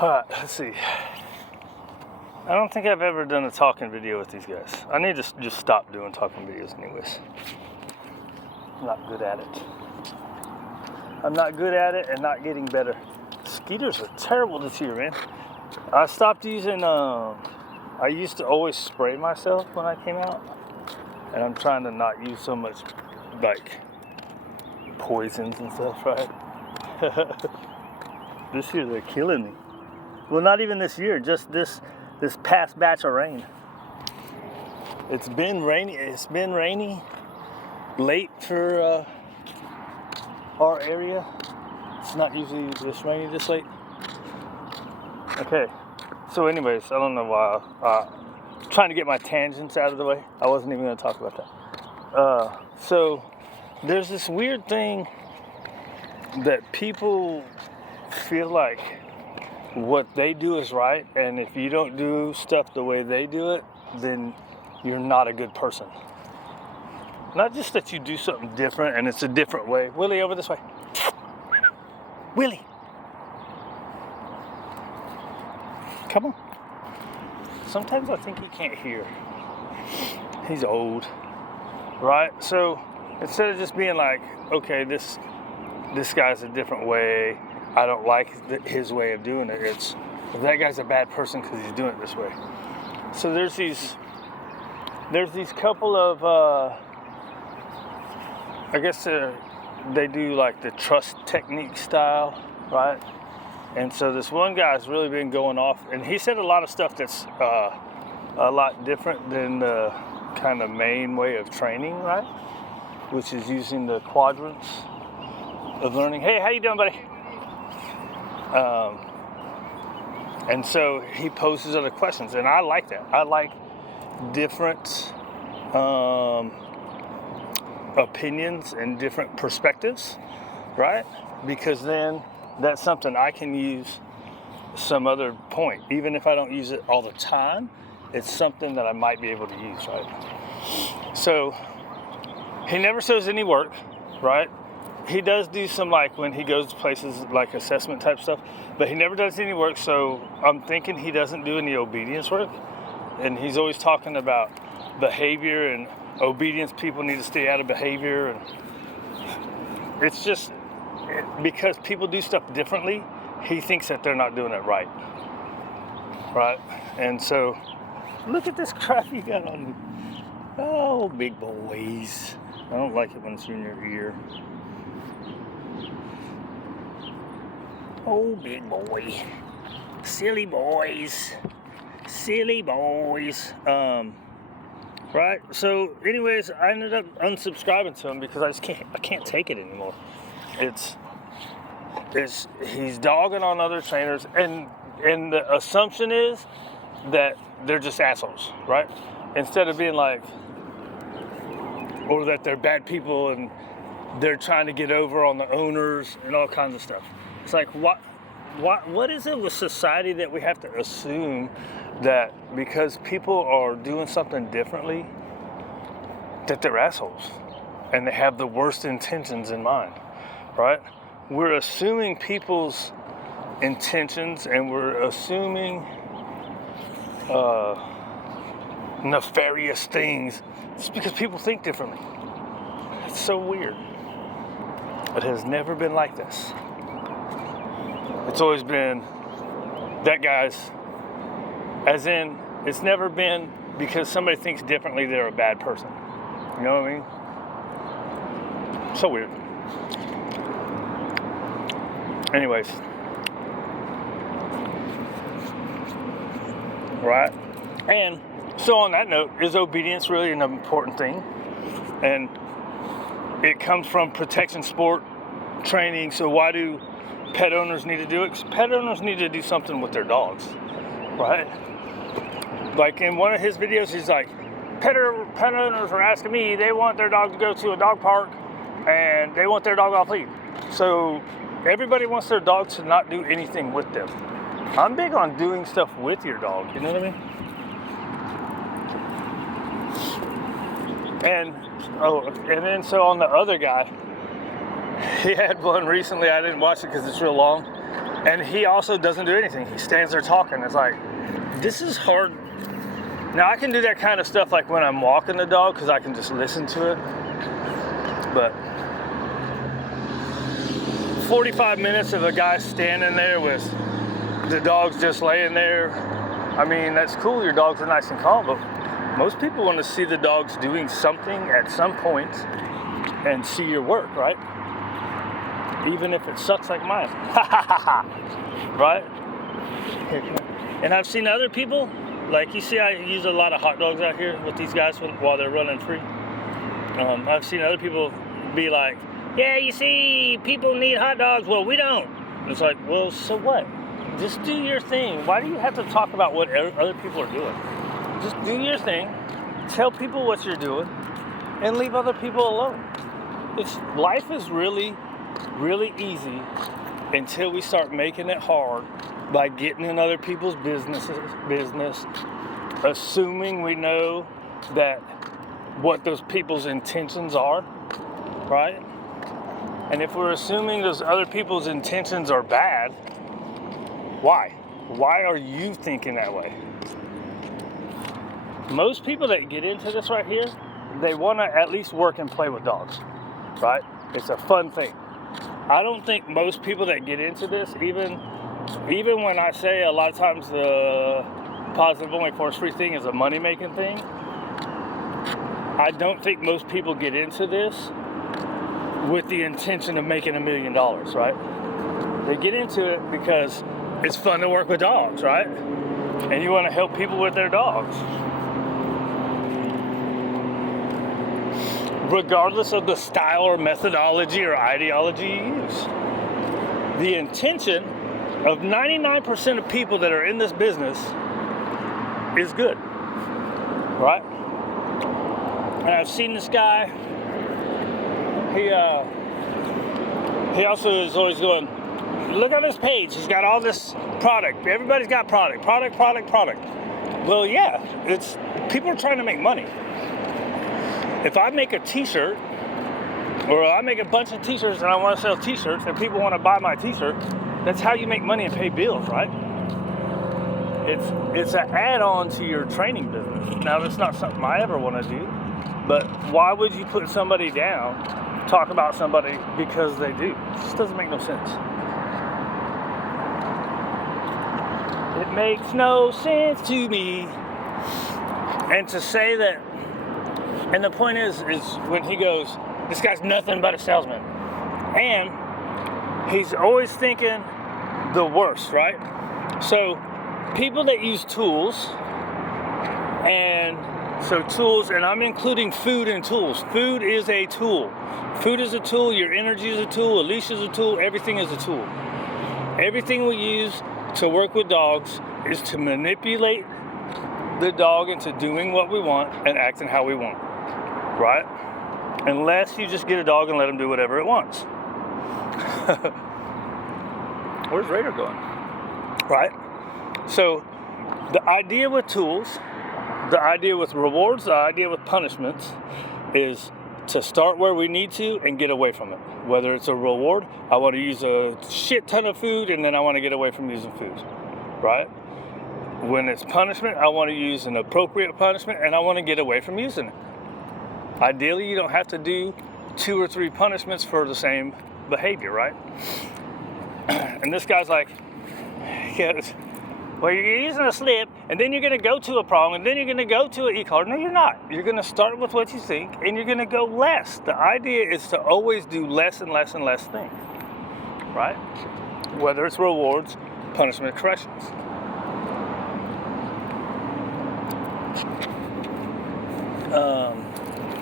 Alright, let's see. I don't think I've ever done a talking video with these guys. I need to just stop doing talking videos anyways. I'm not good at it. I'm not good at it and not getting better. Mosquitoes are terrible this year, man. I stopped using, I used to always spray myself when I came out. And I'm trying to not use so much, like, poisons and stuff, right? This year they're killing me. Well, not even this year, just this past batch of rain. It's been rainy late for our area. It's not usually this rainy this late. Okay, so anyways, I don't know why. Trying to get my tangents out of the way. I wasn't even going to talk about that. So there's this weird thing that people feel like what they do is right, and if you don't do stuff the way they do it, then you're not a good person. Not just that you do something different and it's a different way. Willie, over this way. Willie. Come on. Sometimes I think he can't hear. He's old, right? So instead of just being like, okay, this guy's a different way, I don't like his way of doing it. It's, that guy's a bad person because he's doing it this way. So there's these couple of, I guess they do like the trust technique style, right? And so this one guy's really been going off, and he said a lot of stuff that's a lot different than the kind of main way of training, right? Which is using the quadrants of learning. Hey, how you doing, buddy? And so he poses other questions, and I like that. I like different opinions and different perspectives, right? Because then that's something I can use some other point. Even if I don't use it all the time, it's something that I might be able to use, right? So he never shows any work, right? He does do some, like, when he goes to places like assessment type stuff, but he never does any work, so I'm thinking he doesn't do any obedience work. And he's always talking about behavior and obedience. People need to stay out of behavior, and it's just because people do stuff differently, he thinks that they're not doing it right. And so look at this crap you got on. Oh, big boys. I don't like it when it's in your ear. Oh, big boy. Silly boys. Right? So anyways, I ended up unsubscribing to him because I can't take it anymore. He's dogging on other trainers, and the assumption is that they're just assholes, right? Instead of being like, or that they're bad people and they're trying to get over on the owners and all kinds of stuff. It's like, what is it with society that we have to assume that because people are doing something differently, that they're assholes and they have the worst intentions in mind, right? We're assuming people's intentions, and we're assuming nefarious things just because people think differently. It's so weird. It has never been like this. It's always been that guy's, as in, it's never been because somebody thinks differently, they're a bad person. You know what I mean? So weird. Anyways. Right? And so on that note, is obedience really an important thing? And it comes from protection sport training. So why do pet owners need to do it? Because pet owners need to do something with their dogs, right? Like in one of his videos, he's like, pet owners are asking me, they want their dog to go to a dog park and they want their dog off lead. So everybody wants their dog to not do anything with them. I'm big on doing stuff with your dog, you know what I mean? And then so on the other guy, he had one recently, I didn't watch it because it's real long, And he also doesn't do anything. He stands there talking. It's like, this is hard. Now, I can do that kind of stuff like when I'm walking the dog because I can just listen to it. But 45 minutes of a guy standing there with the dogs just laying there, I mean, that's cool. Your dogs are nice and calm, but most people want to see the dogs doing something at some point and see your work, right? Even if it sucks like mine. Right? And I've seen other people, like you see I use a lot of hot dogs out here with these guys while they're running free. I've seen other people be like, yeah, you see, people need hot dogs. Well, we don't. It's like, well, so what? Just do your thing. Why do you have to talk about what other people are doing? Just do your thing. Tell people what you're doing and leave other people alone. Life is really, really easy until we start making it hard by getting in other people's business, assuming we know that what those people's intentions are, right? And if we're assuming those other people's intentions are bad, why? Why are you thinking that way? Most people that get into this right here, they want to at least work and play with dogs, right? It's a fun thing. I don't think most people that get into this, even when I say a lot of times the positive only force-free thing is a money-making thing, I don't think most people get into this with the intention of making $1 million, right? They get into it because it's fun to work with dogs, right? And you want to help people with their dogs. Regardless of the style or methodology or ideology you use. The intention of 99% of people that are in this business is good, right? And I've seen this guy, he also is always going, look on this page, he's got all this product. Everybody's got product. Well, yeah, it's people are trying to make money. If I make a t-shirt, or I make a bunch of t-shirts and I want to sell t-shirts and people want to buy my t-shirt, that's how you make money and pay bills, right? It's an add-on to your training business. Now, that's not something I ever want to do, but why would you put somebody down, talk about somebody because they do? It just doesn't make no sense. It makes no sense to me. And to say that, and the point is when he goes, this guy's nothing but a salesman. And he's always thinking the worst, right? So people that use tools, and so tools, and I'm including food and tools. Food is a tool. Food is a tool, your energy is a tool, a leash is a tool, everything is a tool. Everything we use to work with dogs is to manipulate the dog into doing what we want and acting how we want, right? Unless you just get a dog and let him do whatever it wants. Where's Raider going? Right? So the idea with tools, the idea with rewards, the idea with punishments is to start where we need to and get away from it. Whether it's a reward, I want to use a shit ton of food and then I want to get away from using food, right? When it's punishment, I want to use an appropriate punishment and I want to get away from using it. Ideally, you don't have to do 2 or 3 punishments for the same behavior, right? And this guy's like, well, you're using a slip, and then you're going to go to a prong, and then you're going to go to an e-collar. No, you're not. You're going to start with what you think, and you're going to go less. The idea is to always do less and less and less things, right? Whether it's rewards, punishment, corrections.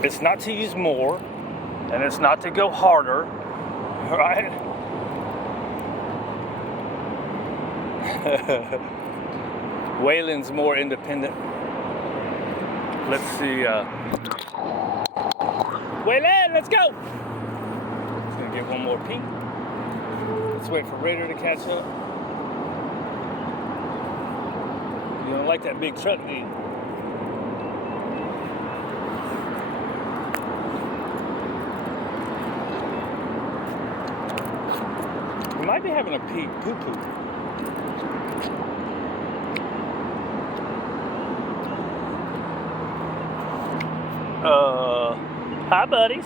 It's not to use more, and it's not to go harder, right? Waylon's more independent. Let's see. Waylon, let's go! Just gonna get one more peek. Let's wait for Raider to catch up. You don't like that big truck, do you? might be having a poo-poo. Hi buddies.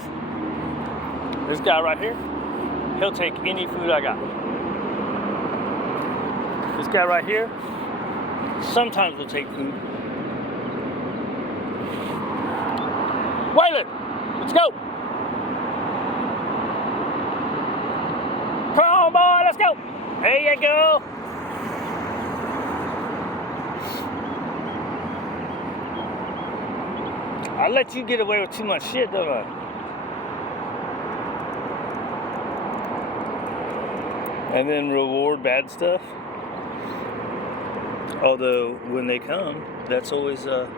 This guy right here, he'll take any food I got. This guy right here, sometimes will take food. Waylon, let's go. Come on, boy, let's go. There you go. I let you get away with too much shit, don't I? And then reward bad stuff. Although, when they come, that's always a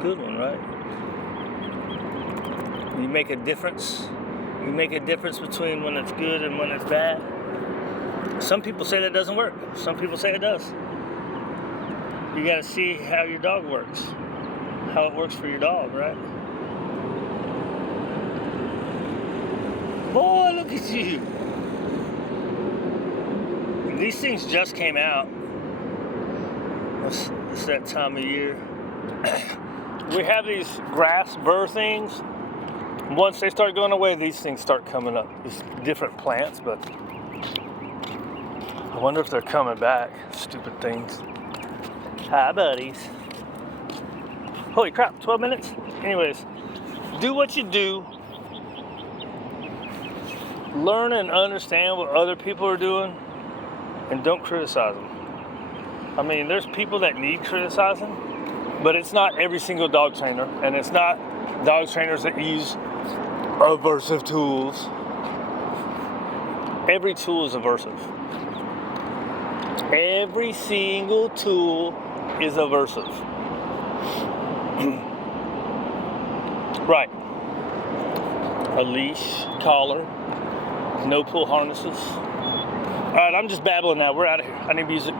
good one, right? You make a difference. You make a difference between when it's good and when it's bad. Some people say that doesn't work. Some people say it does. You gotta see how your dog works. How it works for your dog, right? Boy, look at you. These things just came out. It's that time of year. We have these grass burr things. Once they start going away, these things start coming up. These different plants, but I wonder if they're coming back. Stupid things. Hi, buddies. Holy crap, 12 minutes? Anyways, do what you do. Learn and understand what other people are doing, and don't criticize them. I mean, there's people that need criticizing, but it's not every single dog trainer, and it's not dog trainers that use aversive tools. Every tool is aversive. Every single tool is aversive. Right. A leash, collar, no pull harnesses. All right, I'm just babbling now. We're out of here. I need music.